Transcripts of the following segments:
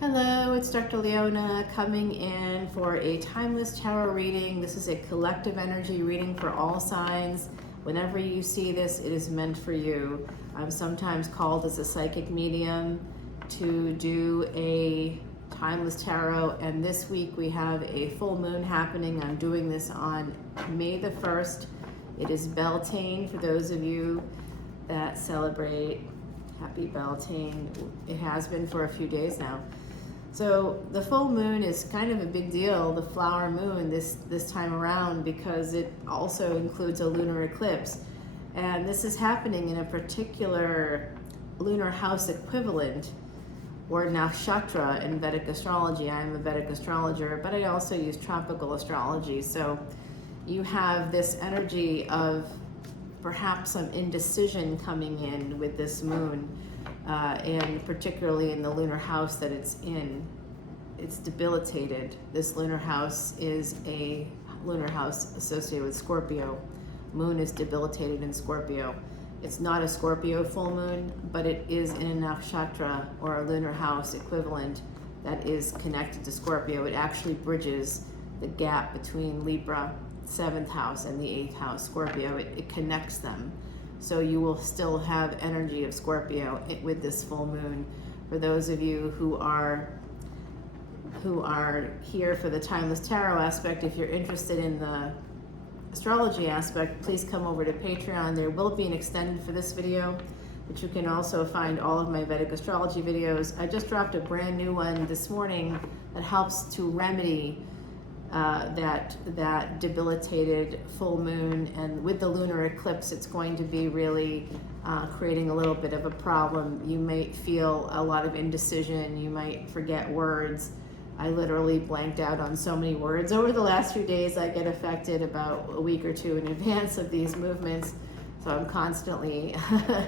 Hello, it's Dr. Leona coming in for a timeless tarot reading. This is a collective energy reading for all signs. Whenever you see this, it is meant for you. I'm sometimes called as a psychic medium to do a timeless tarot, and this week we have a full moon happening. I'm doing this on May the 1st. It is Beltane for those of you that celebrate. Happy Beltane. It has been for a few days now. So the full moon is kind of a big deal, the flower moon this time around, because it also includes a lunar eclipse. And this is happening in a particular lunar house equivalent or nakshatra in Vedic astrology. I am a Vedic astrologer, but I also use tropical astrology. So you have this energy of perhaps some indecision coming in with this moon. And particularly in the lunar house that it's in, it's debilitated. This lunar house is a lunar house associated with Scorpio. Moon is debilitated in Scorpio. It's not a Scorpio full moon, but it is in a nakshatra or a lunar house equivalent that is connected to Scorpio. It actually bridges the gap between Libra, 7th house, and the 8th house, Scorpio. It connects them. So you will still have energy of Scorpio with this full moon. For those of you who are here for the Timeless Tarot aspect, if you're interested in the astrology aspect, please come over to Patreon. There will be an extended for this video, but you can also find all of my Vedic astrology videos. I just dropped a brand new one this morning that helps to remedy that debilitated full moon, and with the lunar eclipse it's going to be really creating a little bit of a problem. You might feel a lot of indecision, you might forget words. I literally blanked out on so many words over the last few days. I get affected about a week or two in advance of these movements, so I'm constantly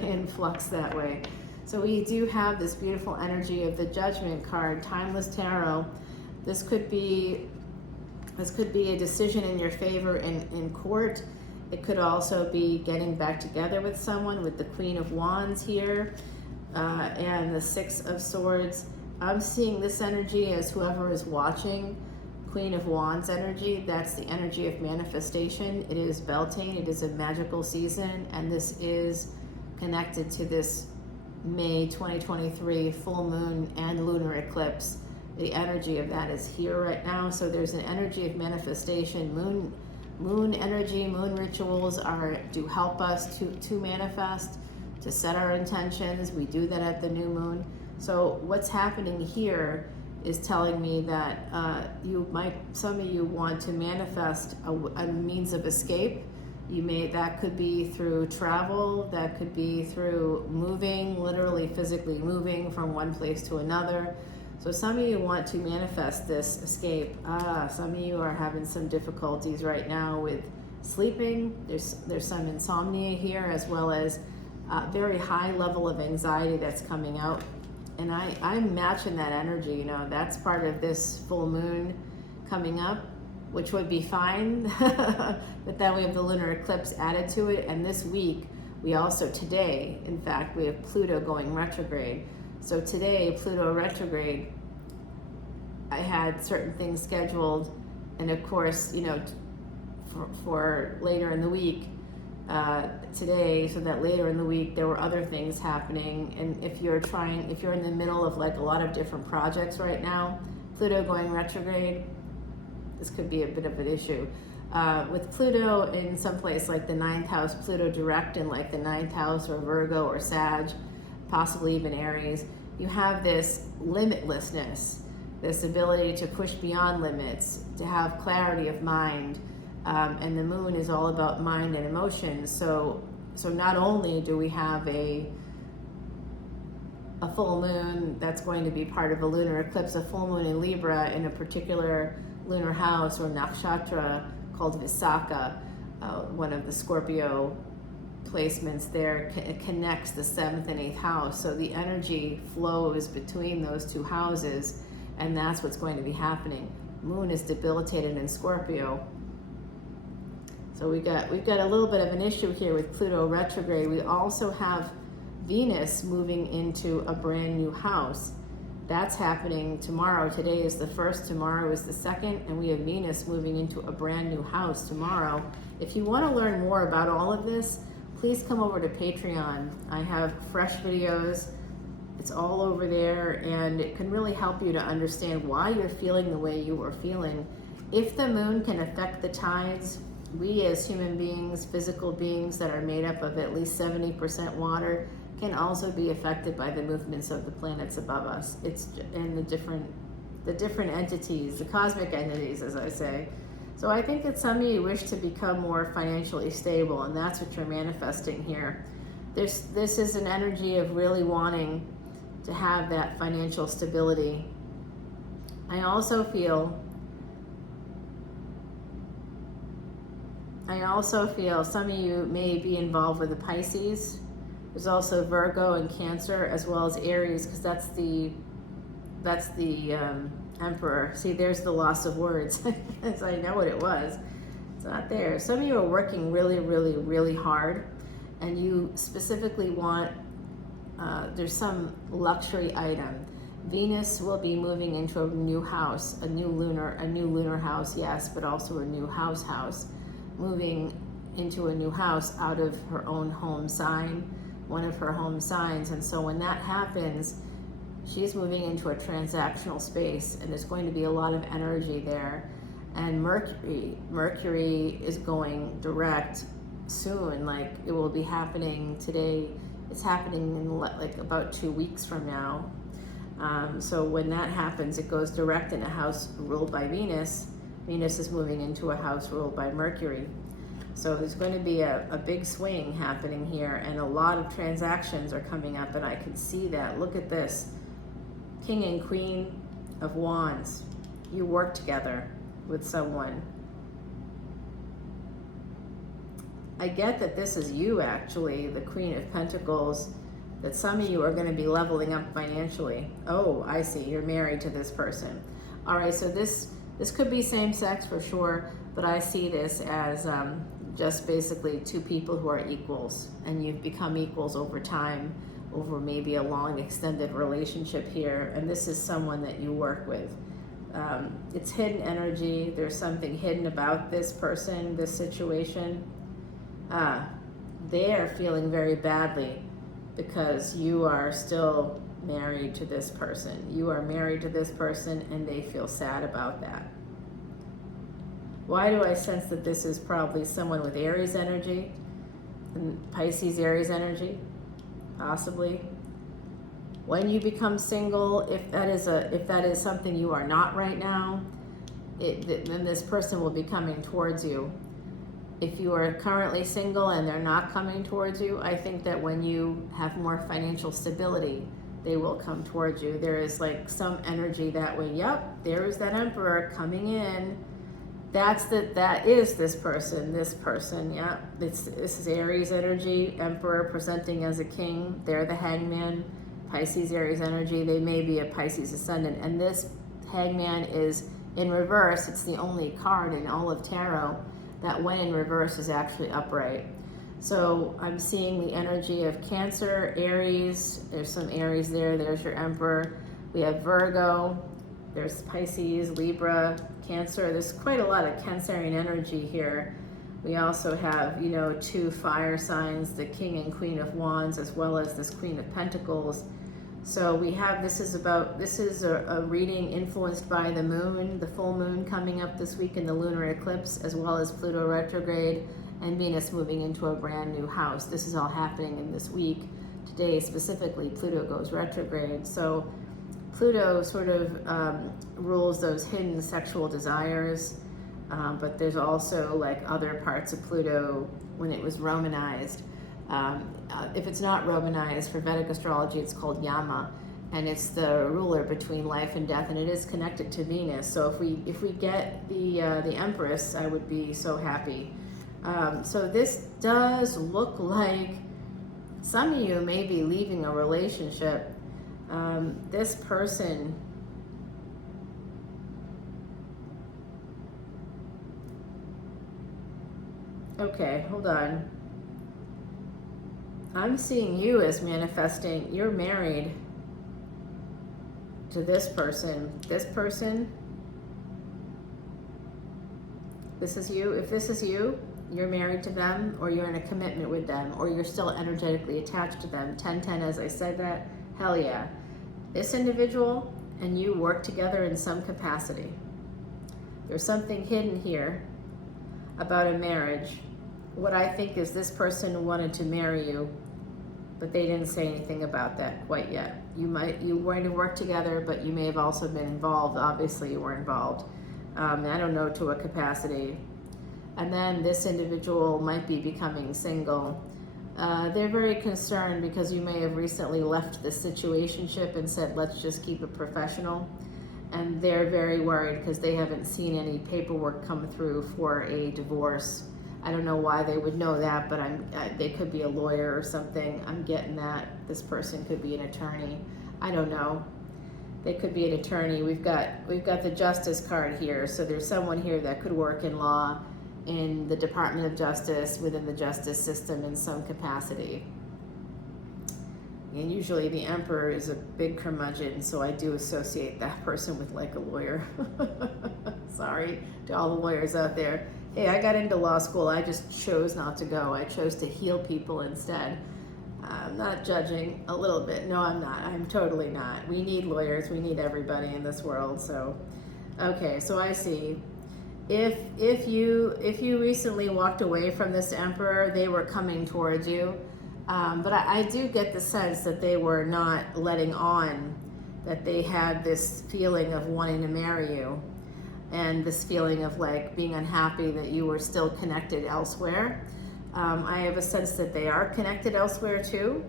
in flux that way. So we do have this beautiful energy of the Judgment card, Timeless Tarot. This could be a decision in your favor in court. It could also be getting back together with someone, with the Queen of Wands here and the Six of Swords. I'm seeing this energy as whoever is watching, Queen of Wands energy. That's the energy of manifestation. It is Beltane. It is a magical season, and this is connected to this May 2023 full moon and lunar eclipse. The energy of that is here right now. So there's an energy of manifestation. Moon energy, moon rituals do help us to manifest, to set our intentions. We do that at the new moon. So what's happening here is telling me that some of you want to manifest a means of escape. That could be through travel, that could be through moving, literally physically moving from one place to another. So some of you want to manifest this escape. Some of you are having some difficulties right now with sleeping. There's some insomnia here, as well as a very high level of anxiety that's coming out. And I'm matching that energy, you know, that's part of this full moon coming up, which would be fine, but then we have the lunar eclipse added to it. And this week, today, in fact, we have Pluto going retrograde. So today, Pluto retrograde, I had certain things scheduled, and of course, you know, for later in the week, today, so that later in the week there were other things happening. And if you're in the middle of like a lot of different projects right now, Pluto going retrograde, this could be a bit of an issue. With Pluto in some place like the 9th house, Pluto direct in like the 9th house or Virgo or Sag, possibly even Aries, you have this limitlessness, this ability to push beyond limits, to have clarity of mind. And the moon is all about mind and emotions. So not only do we have a full moon that's going to be part of a lunar eclipse, a full moon in Libra in a particular lunar house or nakshatra called Visakha, one of the Scorpio placements there, connects the 7th and 8th house. So the energy flows between those two houses, and that's what's going to be happening. Moon is debilitated in Scorpio. So we've got a little bit of an issue here with Pluto retrograde. We also have Venus moving into a brand new house. That's happening tomorrow. Today is the 1st, tomorrow is the 2nd, and we have Venus moving into a brand new house tomorrow. If you want to learn more about all of this, please come over to Patreon. I have fresh videos. It's all over there, and it can really help you to understand why you're feeling the way you are feeling. If the moon can affect the tides, we as human beings, physical beings that are made up of at least 70% water, can also be affected by the movements of the planets above us. It's and the different entities, the cosmic entities, as I say. So I think that some of you wish to become more financially stable, and that's what you're manifesting here. This is an energy of really wanting to have that financial stability. I also feel some of you may be involved with the Pisces. There's also Virgo and Cancer, as well as Aries, because that's the Emperor. See, there's the loss of words. As I know what it was. It's not there. Some of you are working really, really, really hard, and you specifically want, there's some luxury item. Venus will be moving into a new house, a new lunar house, yes, but also a new house, moving into a new house out of her own home sign, one of her home signs. And so when that happens, she's moving into a transactional space, and there's going to be a lot of energy there. And Mercury is going direct soon, like it will be happening today. It's happening in like about 2 weeks from now. So when that happens, it goes direct in a house ruled by Venus. Venus is moving into a house ruled by Mercury. So there's going to be a big swing happening here, and a lot of transactions are coming up, and I can see that. Look at this. King and Queen of Wands. You work together with someone. I get that this is you, actually, the Queen of Pentacles, that some of you are going to be leveling up financially. Oh, I see. You're married to this person. All right, so this could be same sex for sure, but I see this as just basically two people who are equals, and you've become equals over time, over maybe a long extended relationship here, and this is someone that you work with. It's hidden energy. There's something hidden about this person, this situation. They are feeling very badly because you are still married to this person. You are married to this person, and they feel sad about that. Why do I sense that this is probably someone with Aries energy and Pisces Aries energy? Possibly. When you become single, if that is something you are not right now, then this person will be coming towards you. If you are currently single and they're not coming towards you, I think that when you have more financial stability, they will come towards you. There is like some energy that way. Yep, there is that Emperor coming in. That is this person, yeah. This is Aries energy, Emperor presenting as a king. They're the Hangman, Pisces Aries energy. They may be a Pisces Ascendant, and this Hangman is in reverse. It's the only card in all of tarot that when in reverse is actually upright. So I'm seeing the energy of Cancer, Aries. There's some Aries there. There's your Emperor. We have Virgo. There's Pisces, Libra, Cancer. There's quite a lot of Cancerian energy here. We also have, two fire signs, the King and Queen of Wands, as well as this Queen of Pentacles. So we have, this is a reading influenced by the moon, the full moon coming up this week in the lunar eclipse, as well as Pluto retrograde and Venus moving into a brand new house. This is all happening in this week. Today specifically, Pluto goes retrograde. So Pluto sort of rules those hidden sexual desires, but there's also like other parts of Pluto when it was Romanized. If it's not Romanized, for Vedic astrology, it's called Yama, and it's the ruler between life and death, and it is connected to Venus. So if we get the Empress, I would be so happy. So this does look like some of you may be leaving a relationship. This person okay, hold on. I'm seeing you as manifesting. You're married to this person, this is you. If this is you, you're married to them, or you're in a commitment with them, or you're still energetically attached to them. 10-10, as I said that, hell yeah. This individual and you work together in some capacity. There's something hidden here about a marriage. What I think is this person wanted to marry you, but they didn't say anything about that quite yet. You were going to work together, but you may have also been involved. Obviously you were involved. I don't know, to a capacity. And then this individual might be becoming single. They're very concerned because you may have recently left the situationship and said, let's just keep it professional. And they're very worried because they haven't seen any paperwork come through for a divorce. I don't know why they would know that, but they could be a lawyer or something. I'm getting that. This person could be an attorney. I don't know. They could be an attorney. We've got the Justice card here. So there's someone here that could work in law, in the Department of Justice, within the justice system in some capacity. And usually the Emperor is a big curmudgeon, so I do associate that person with like a lawyer. Sorry to all the lawyers out there. Hey, I got into law school. I just chose not to go. I chose to heal people instead. I'm not judging a little bit. No, I'm not. I'm totally not. We need lawyers. We need everybody in this world. So, okay, so I see. If you recently walked away from this Emperor, they were coming towards you. But I do get the sense that they were not letting on, that they had this feeling of wanting to marry you, and this feeling of like being unhappy that you were still connected elsewhere. I have a sense that they are connected elsewhere too.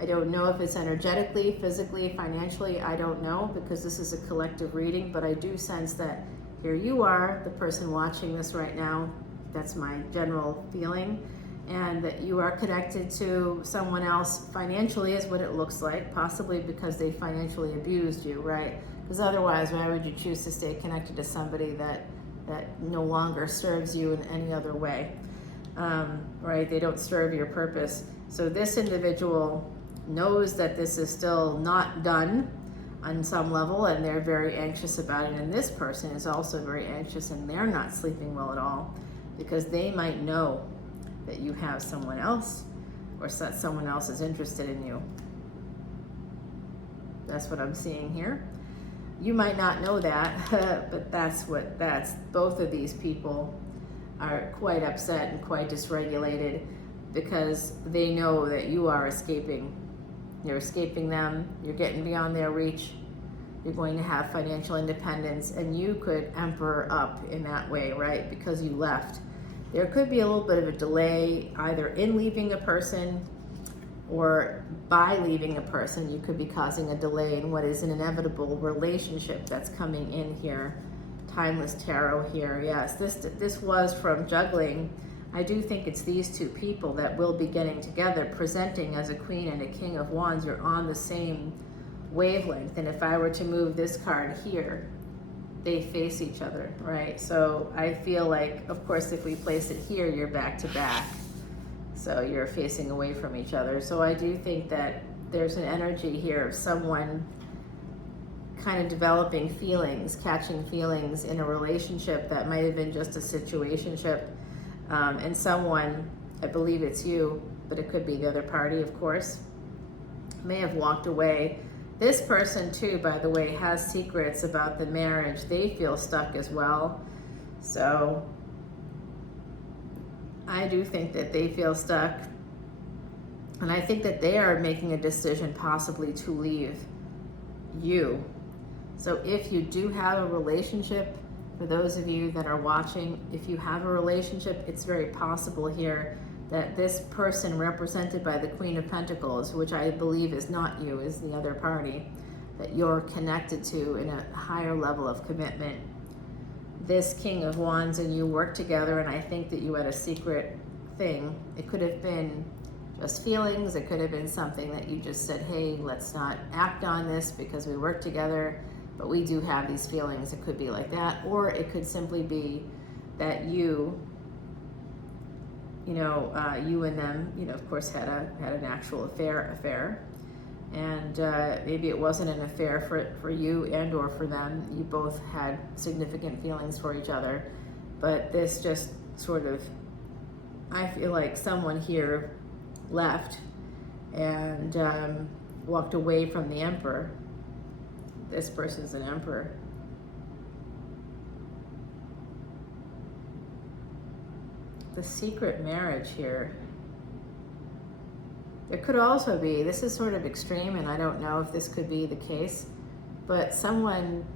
I don't know if it's energetically, physically, financially, I don't know, because this is a collective reading, but I do sense that here you are, the person watching this right now, that's my general feeling, and that you are connected to someone else financially is what it looks like, possibly because they financially abused you, right? Because otherwise, why would you choose to stay connected to somebody that no longer serves you in any other way, right? They don't serve your purpose. So this individual knows that this is still not done on some level, and they're very anxious about it. And this person is also very anxious, and they're not sleeping well at all because they might know that you have someone else, or that someone else is interested in you. That's what I'm seeing here. You might not know that, but that's both of these people are quite upset and quite dysregulated because they know that you are escaping. You're escaping them, you're getting beyond their reach, you're going to have financial independence, and you could emperor up in that way, right? Because you left. There could be a little bit of a delay either in leaving a person or by leaving a person. You could be causing a delay in what is an inevitable relationship that's coming in here. Timeless Tarot here, yes. This was from juggling. I do think it's these two people that will be getting together, presenting as a Queen and a King of Wands. You're on the same wavelength. And if I were to move this card here, they face each other, right? So I feel like, of course, if we place it here, you're back to back. So you're facing away from each other. So I do think that there's an energy here of someone kind of developing feelings, catching feelings in a relationship that might have been just a situationship. And someone, I believe it's you, but it could be the other party, of course, may have walked away. This person too, by the way, has secrets about the marriage. They feel stuck as well. So I do think that they feel stuck. And I think that they are making a decision possibly to leave you. So if you do have a relationship, for those of you that are watching, if you have a relationship, it's very possible here that this person represented by the Queen of Pentacles, which I believe is not you, is the other party, that you're connected to in a higher level of commitment. This King of Wands and you work together, and I think that you had a secret thing. It could have been just feelings. It could have been something that you just said, hey, let's not act on this because we work together, but we do have these feelings. It could be like that, or it could simply be that you and them, of course, had an actual affair, And maybe it wasn't an affair for you and or for them. You both had significant feelings for each other. But this just sort of, I feel like someone here left and walked away from the Emperor. This person's an Emperor. The secret marriage here. There could also be, this is sort of extreme, and I don't know if this could be the case, but someone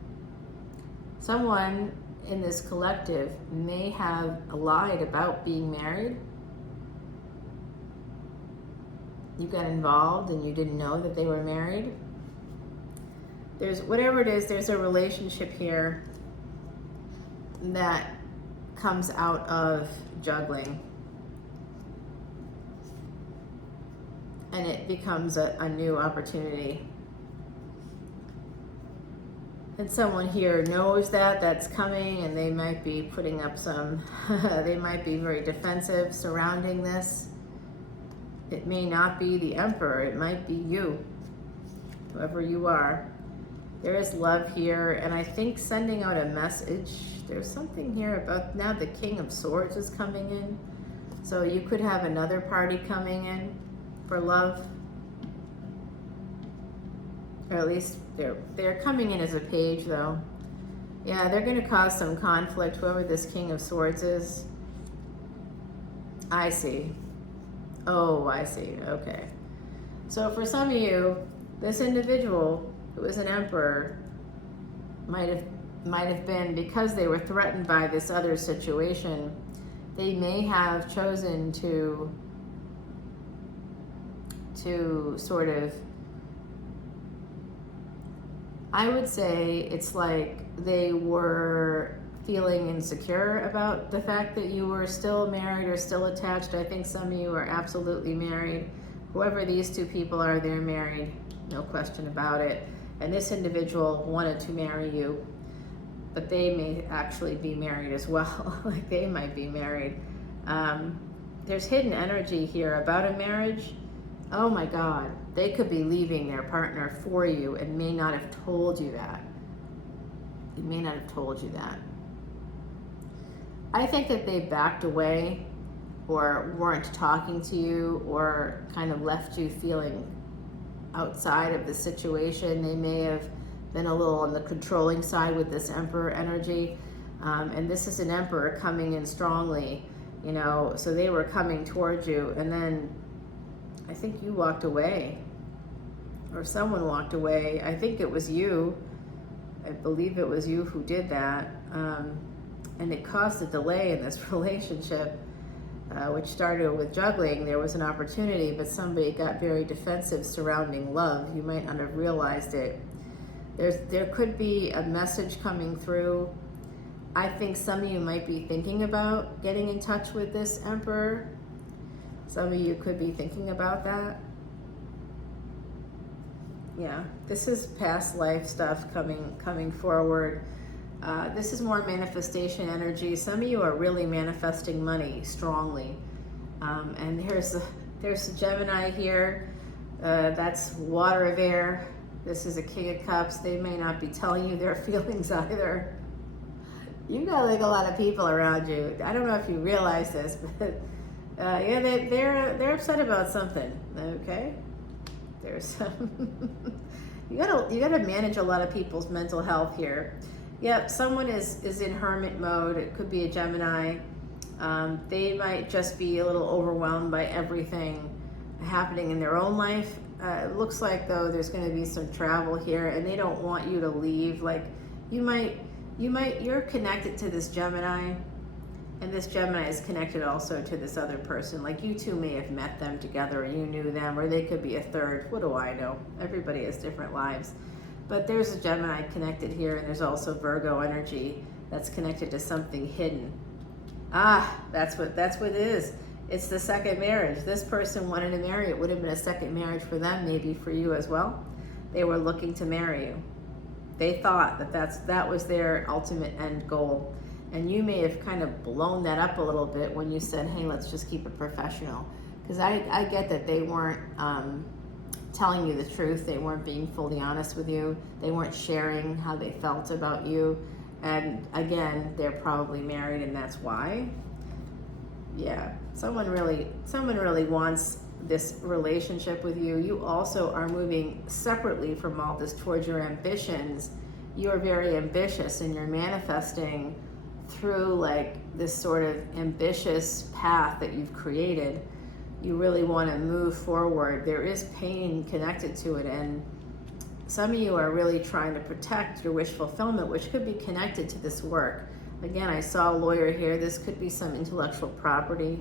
in this collective may have lied about being married. You got involved and you didn't know that they were married. There's, whatever it is, there's a relationship here that comes out of juggling. And it becomes a new opportunity. And someone here knows that that's coming, and they might be putting up some, they might be very defensive surrounding this. It may not be the Emperor, it might be you, whoever you are. There is love here, and I think sending out a message, there's something here about, now the King of Swords is coming in. So you could have another party coming in for love, or at least they're coming in as a page though. Yeah, they're going to cause some conflict, whoever this King of Swords is. I see. Oh, I see. Okay. So for some of you, this individual who is an Emperor might have been, because they were threatened by this other situation, they may have chosen to sort of, I would say it's like they were feeling insecure about the fact that you were still married or still attached. I think some of you are absolutely married. Whoever these two people are, they're married, no question about it. And this individual wanted to marry you, but they may actually be married as well. Like they might be married. There's hidden energy here about a marriage. Oh my God, they could be leaving their partner for you and may not have told you that. He may not have told you that. I think that they backed away or weren't talking to you or kind of left you feeling outside of the situation. They may have been a little on the controlling side with this Emperor energy. And this is an Emperor coming in strongly, you know, so they were coming towards you, and then I think you walked away, or someone walked away. I think it was you. I believe it was you who did that. And it caused a delay in this relationship, which started with juggling. There was an opportunity, but somebody got very defensive surrounding love. You might not have realized it. There could be a message coming through. I think some of you might be thinking about getting in touch with this Emperor. Some of you could be thinking about that. Yeah, this is past life stuff coming forward. This is more manifestation energy. Some of you are really manifesting money strongly. And there's a Gemini here. That's water of air. This is a King of Cups. They may not be telling you their feelings either. You got like a lot of people around you. I don't know if you realize this, but yeah, they're upset about something. Okay, there's some. you gotta manage a lot of people's mental health here. Yep, someone is in hermit mode. It could be a Gemini. They might just be a little overwhelmed by everything happening in their own life. It looks like though there's going to be some travel here, and they don't want you to leave. Like you're connected to this Gemini, and this Gemini is connected also to this other person. Like you two may have met them together and you knew them, or they could be a third. What do I know? Everybody has different lives. But there's a Gemini connected here, and there's also Virgo energy that's connected to something hidden. Ah, that's what it is. It's the second marriage. This person wanted to marry. It would have been a second marriage for them, maybe for you as well. They were looking to marry you. They thought that was their ultimate end goal. And you may have kind of blown that up a little bit when you said, hey, let's just keep it professional. Because I get that they weren't telling you the truth. They weren't being fully honest with you. They weren't sharing how they felt about you. And again, they're probably married, and that's why. Yeah, someone really wants this relationship with you. You also are moving separately from all this towards your ambitions. You are very ambitious, and you're manifesting through like this sort of ambitious path that you've created. You really want to move forward. There is pain connected to it, and some of you are really trying to protect your wish fulfillment, which could be connected to this work. Again, I saw a lawyer here. This could be some intellectual property,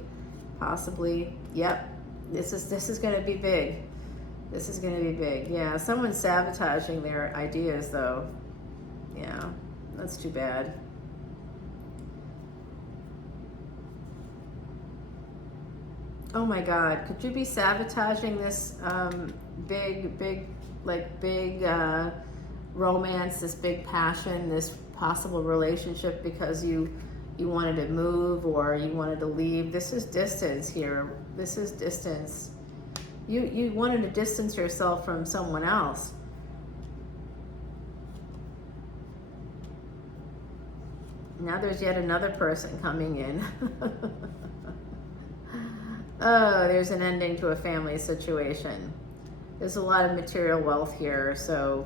possibly. Yep, this is going to be big. This is going to be big. Yeah, someone's sabotaging their ideas, though. Yeah, that's too bad. Oh my God, could you be sabotaging this big romance, this big passion, this possible relationship because you wanted to move or you wanted to leave? This is distance here. This is distance. You wanted to distance yourself from someone else. Now there's yet another person coming in. Oh, there's an ending to a family situation. There's a lot of material wealth here, so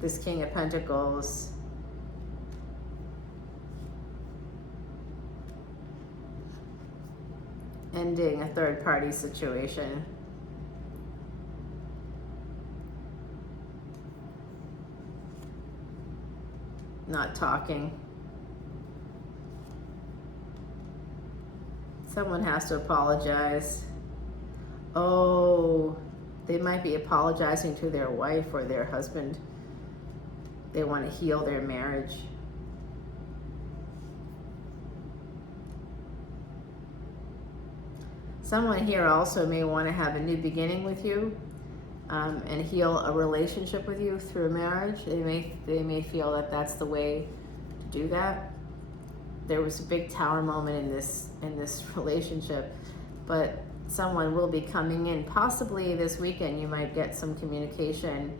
this King of Pentacles. Ending a third party situation. Not talking. Someone has to apologize. Oh, they might be apologizing to their wife or their husband. They want to heal their marriage. Someone here also may want to have a new beginning with you and heal a relationship with you through marriage. They may feel that that's the way to do that. There was a big tower moment in this relationship, but someone will be coming in. Possibly this weekend you might get some communication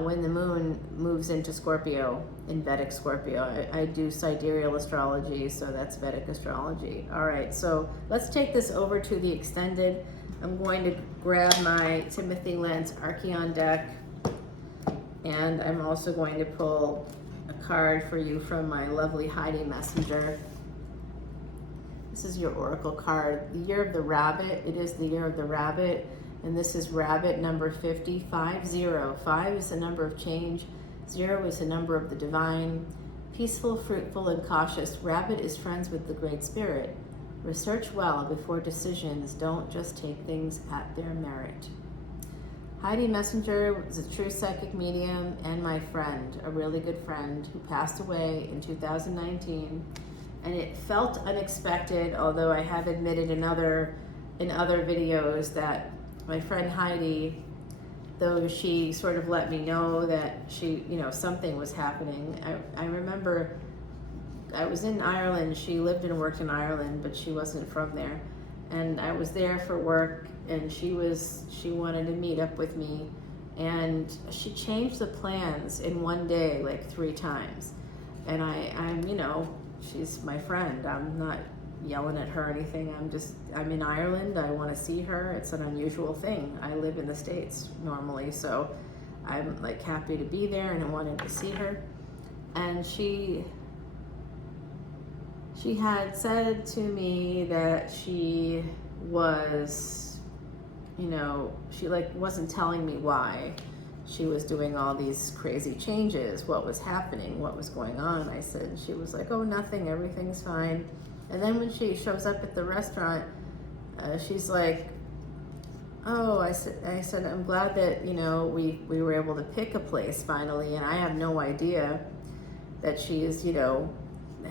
when the moon moves into Scorpio, in Vedic Scorpio. I do sidereal astrology, so that's Vedic astrology. All right, so let's take this over to the extended. I'm going to grab my Timothy Lent Archeon deck, and I'm also going to pull a card for you from my lovely Heidi Messenger. This is your oracle card. The year of the rabbit. It is the year of the rabbit, and this is rabbit number 50, 50. 5 is the number of change. 0 is the number of the divine. Peaceful, fruitful, and cautious. Rabbit is friends with the Great Spirit. Research well before decisions. Don't just take things at their merit. Heidi Messenger was a true psychic medium and my friend, a really good friend who passed away in 2019. And it felt unexpected, although I have admitted in other videos that my friend Heidi, though she sort of let me know that she, something was happening. I remember I was in Ireland. She lived and worked in Ireland, but she wasn't from there. And I was there for work, and she wanted to meet up with me, and she changed the plans in one day like 3 times. And I'm she's my friend. I'm not yelling at her or anything. I'm in Ireland. I want to see her. It's an unusual thing. I live in the States normally, so I'm like happy to be there and I wanted to see her. And she had said to me that she was, she wasn't telling me why she was doing all these crazy changes, what was happening, what was going on. I said, she was like, oh, nothing, everything's fine. And then when she shows up at the restaurant, she's like, oh, I said, I'm glad that, we were able to pick a place finally, and I have no idea that she is,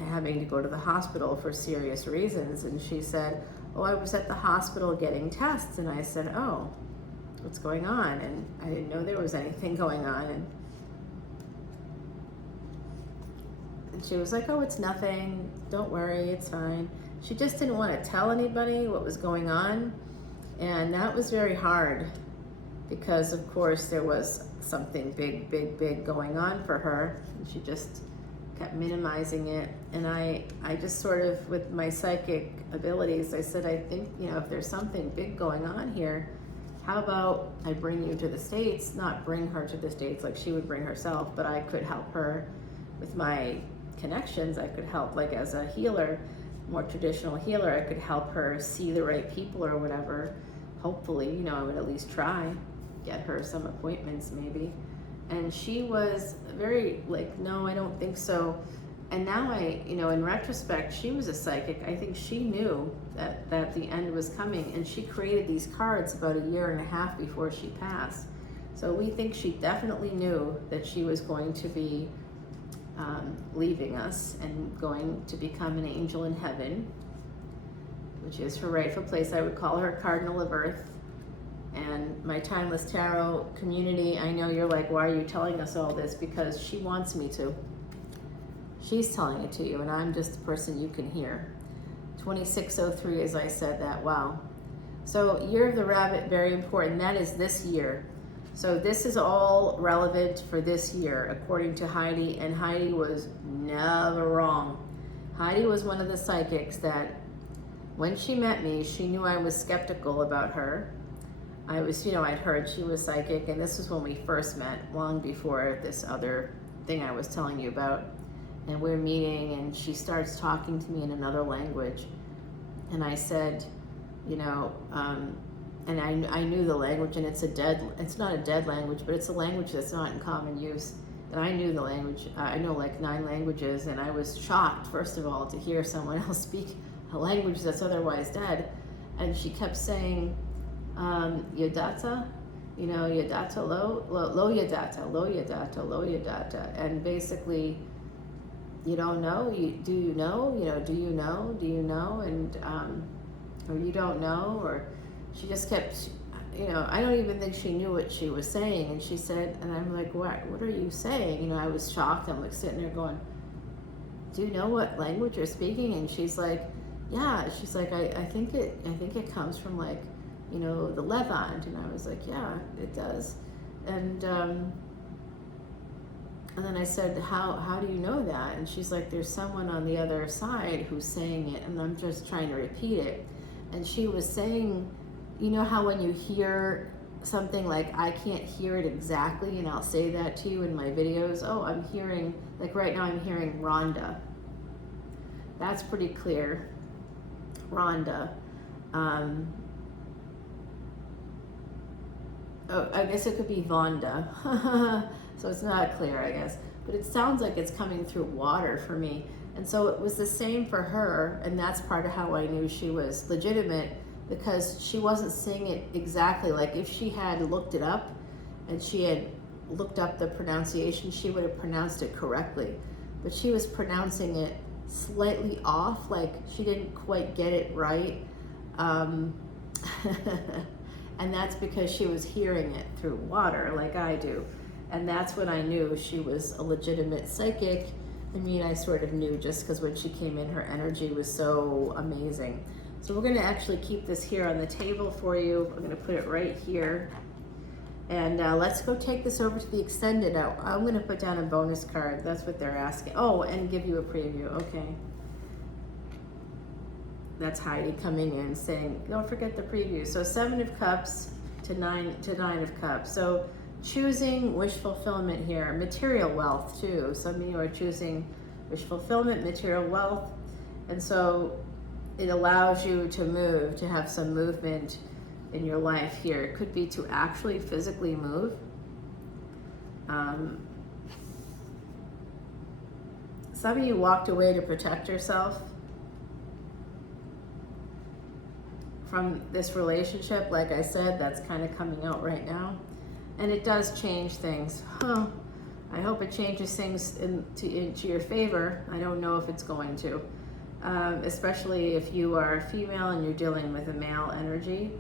having to go to the hospital for serious reasons. And she said, oh, I was at the hospital getting tests. And I said, oh, what's going on? And I didn't know there was anything going on. And she was like, oh, it's nothing. Don't worry, it's fine. She just didn't want to tell anybody what was going on. And that was very hard because of course there was something big going on for her, and she just kept minimizing it. And I just sort of, with my psychic abilities, I said, I think, if there's something big going on here, how about I bring you to the States? Not bring her to the States like she would bring herself, but I could help her with my connections. I could help, like, as a healer, more traditional healer, I could help her see the right people or whatever. Hopefully, I would at least try, get her some appointments maybe. And she was very like, no, I don't think so. And now in retrospect, she was a psychic. I think she knew that the end was coming, and she created these cards about 1.5 years before she passed. So we think she definitely knew that she was going to be leaving us and going to become an angel in heaven, which is her rightful place. I would call her Cardinal of Earth. And my Timeless Tarot community, I know you're like, why are you telling us all this? Because she wants me to. She's telling it to you, and I'm just the person you can hear. 2603, as I said that, wow. So Year of the Rabbit, very important. That is this year. So this is all relevant for this year, according to Heidi, and Heidi was never wrong. Heidi was one of the psychics that, when she met me, she knew I was skeptical about her. I was, I'd heard she was psychic, and this was when we first met, long before this other thing I was telling you about. And we're meeting, and she starts talking to me in another language. And I said, and I knew the language, and it's not a dead language, but it's a language that's not in common use. And I knew the language. I know like 9 languages, and I was shocked, first of all, to hear someone else speak a language that's otherwise dead. And she kept saying, yadata, yadata, lo yadata. And basically, you don't know, do you know, and, or you don't know, or she just kept, I don't even think she knew what she was saying. And she said, and I'm like, what are you saying? I was shocked. I'm like sitting there going, do you know what language you're speaking? And she's like, yeah. She's like, I think it comes from like, the Levant. And I was like, yeah, it does. And then I said, how do you know that? And she's like, there's someone on the other side who's saying it, and I'm just trying to repeat it. And she was saying, how when you hear something, like I can't hear it exactly, and I'll say that to you in my videos. Oh, I'm hearing, like right now I'm hearing Rhonda. That's pretty clear. Rhonda. Oh, I guess it could be Vonda. So it's not clear, I guess. But it sounds like it's coming through water for me. And so it was the same for her, and that's part of how I knew she was legitimate, because she wasn't saying it exactly. Like if she had looked it up and she had looked up the pronunciation, she would have pronounced it correctly. But she was pronouncing it slightly off, like she didn't quite get it right. And that's because she was hearing it through water like I do. And that's when I knew she was a legitimate psychic. I mean, I sort of knew just because when she came in, her energy was so amazing. So we're going to actually keep this here on the table for you. We're going to put it right here. And let's go take this over to the Extended. Now, I'm going to put down a bonus card. That's what they're asking. Oh, and give you a preview. Okay. That's Heidi coming in saying, don't forget the preview. So 7 of Cups to 9 of Cups. So choosing wish fulfillment here. Material wealth too. Some of you are choosing wish fulfillment, material wealth. And so it allows you to move, to have some movement in your life here. It could be to actually physically move. Some of you walked away to protect yourself from this relationship. Like I said, that's kind of coming out right now. And it does change things. I hope it changes things into your favor. I don't know if it's going to. Especially if you are a female and you're dealing with a male energy.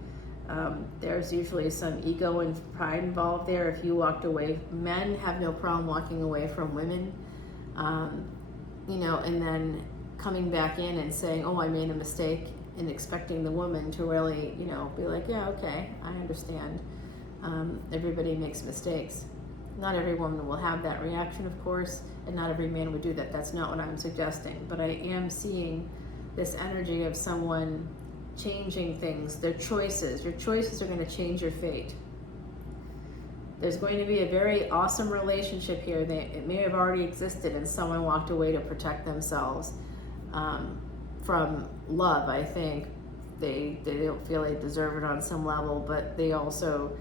There's usually some ego and pride involved there. If you walked away, men have no problem walking away from women, and then coming back in and saying, oh, I made a mistake, and expecting the woman to really, be like, yeah, okay, I understand. Everybody makes mistakes. Not every woman will have that reaction, of course, and not every man would do that. That's not what I'm suggesting. But I am seeing this energy of someone changing things, their choices. Your choices are going to change your fate. There's going to be a very awesome relationship here. It may have already existed and someone walked away to protect themselves from love, I think. They don't feel they deserve it on some level, but they also,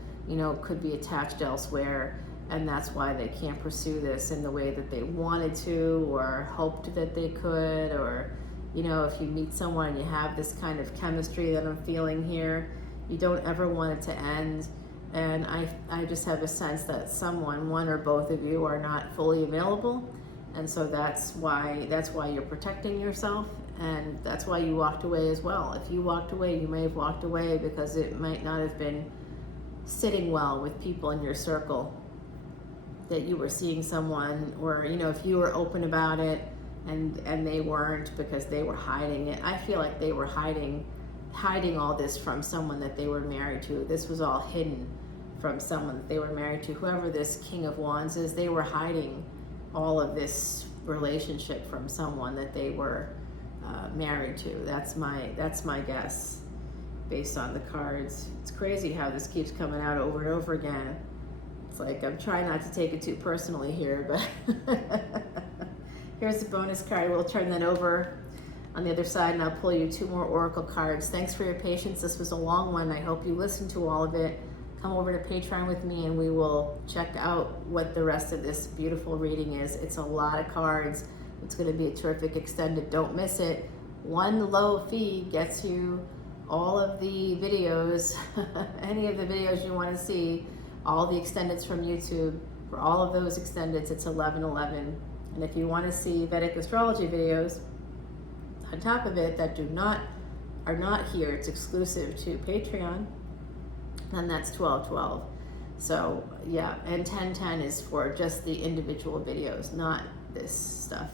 could be attached elsewhere, and that's why they can't pursue this in the way that they wanted to or hoped that they could. Or, if you meet someone and you have this kind of chemistry that I'm feeling here, you don't ever want it to end. And I just have a sense that someone, one or both of you, are not fully available, and so that's why you're protecting yourself, and that's why you walked away as well. If you walked away, you may have walked away because it might not have been sitting well with people in your circle, that you were seeing someone, or if you were open about it and they weren't, because they were hiding it. I feel like they were hiding all this from someone that they were married to. This was all hidden from someone that they were married to. Whoever this King of Wands is, they were hiding all of this relationship from someone that they were married to. That's my guess based on the cards. It's crazy how this keeps coming out over and over again. It's like I'm trying not to take it too personally here, but here's the bonus card. We'll turn that over on the other side, and I'll pull you 2 more oracle cards. Thanks for your patience. This was a long one. I hope you listened to all of it. Come over to Patreon with me and we will check out what the rest of this beautiful reading is. It's a lot of cards. It's going to be a terrific extended. Don't miss it. One low fee gets you all of the videos, any of the videos you want to see, all the extendeds from YouTube. For all of those extendeds, it's $11.11. And if you want to see Vedic Astrology videos on top of it that are not here, it's exclusive to Patreon, and that's $12.12. So yeah, and $10.10 is for just the individual videos, not this stuff,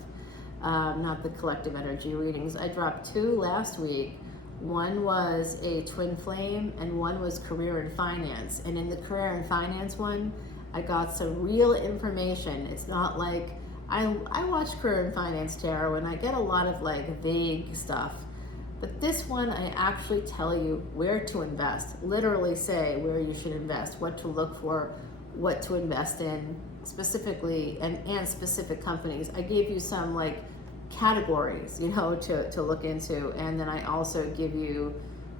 not the collective energy readings. I dropped 2 last week. One was a twin flame and one was career and finance. And in the career and finance one, I got some real information. It's not like I watch career and finance tarot and I get a lot of like vague stuff. But this one, I actually tell you where to invest, literally say where you should invest, what to look for, what to invest in specifically, and specific companies. I gave you some like categories, to look into. And then I also give you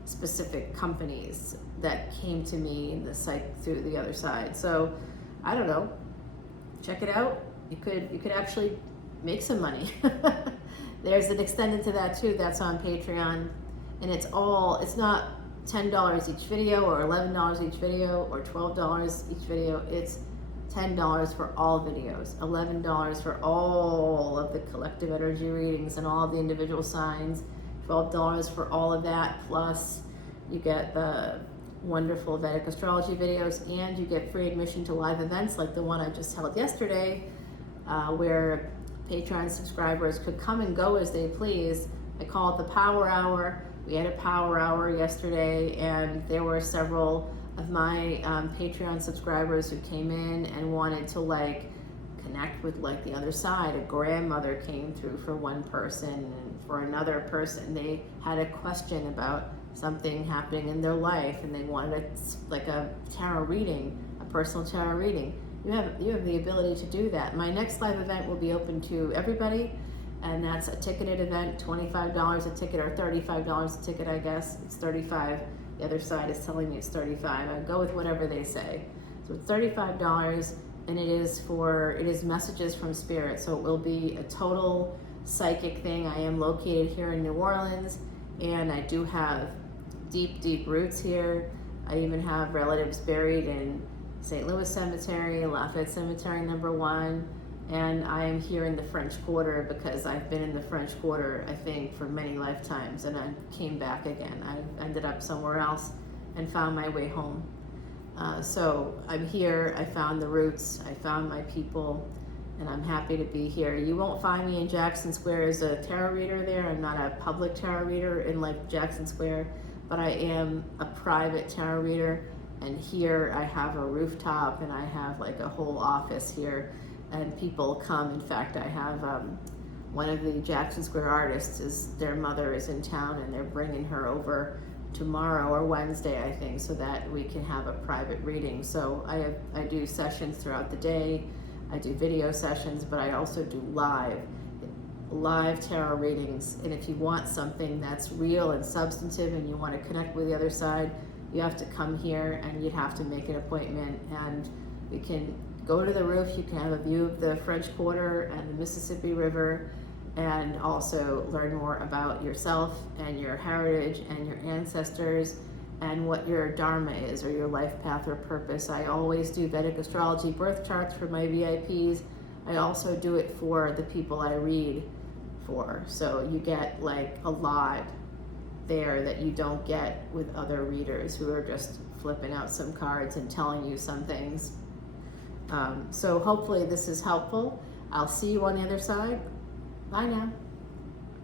specific companies that came to me in the site through the other side. So I don't know, check it out. You could actually make some money. There's an extended to that too. That's on Patreon, and it's not $10 each video or $11 each video or $12 each video. It's $10 for all videos, $11 for all of the collective energy readings and all of the individual signs, $12 for all of that, plus you get the wonderful Vedic Astrology videos, and you get free admission to live events like the one I just held yesterday, where Patreon subscribers could come and go as they please. I call it the Power Hour. We had a Power Hour yesterday, and there were several of my Patreon subscribers who came in and wanted to like connect with like the other side. A grandmother came through for one person, and for another person they had a question about something happening in their life and they wanted like a tarot reading, a personal tarot reading. You have the ability to do that. My next live event will be open to everybody, and that's a ticketed event, $25 a ticket or $35 a ticket, I guess. It's $35. The other side is telling me it's $35. I go with whatever they say. So it's $35, and it is messages from spirit. So it will be a total psychic thing. I am located here in New Orleans, and I do have deep, deep roots here. I even have relatives buried in St. Louis Cemetery, Lafayette Cemetery #1, and I am here in the French Quarter because I've been in the French Quarter, I think, for many lifetimes, and I came back again. I ended up somewhere else and found my way home. So I'm here, I found the roots, I found my people, and I'm happy to be here. You won't find me in Jackson Square as a tarot reader there. I'm not a public tarot reader in like Jackson Square, but I am a private tarot reader. And here I have a rooftop, and I have like a whole office here, and people come. In fact, I have one of the Jackson Square artists, their mother is in town, and they're bringing her over tomorrow or Wednesday, I think, so that we can have a private reading. So I do sessions throughout the day. I do video sessions, but I also do live tarot readings. And if you want something that's real and substantive and you want to connect with the other side, you have to come here, and you'd have to make an appointment, and we can go to the roof. You can have a view of the French Quarter and the Mississippi River, and also learn more about yourself and your heritage and your ancestors and what your dharma is, or your life path or purpose. I always do Vedic Astrology birth charts for my VIPs. I also do it for the people I read for. So you get like a lot there that you don't get with other readers who are just flipping out some cards and telling you some things. So hopefully this is helpful. I'll see you on the other side. Bye now.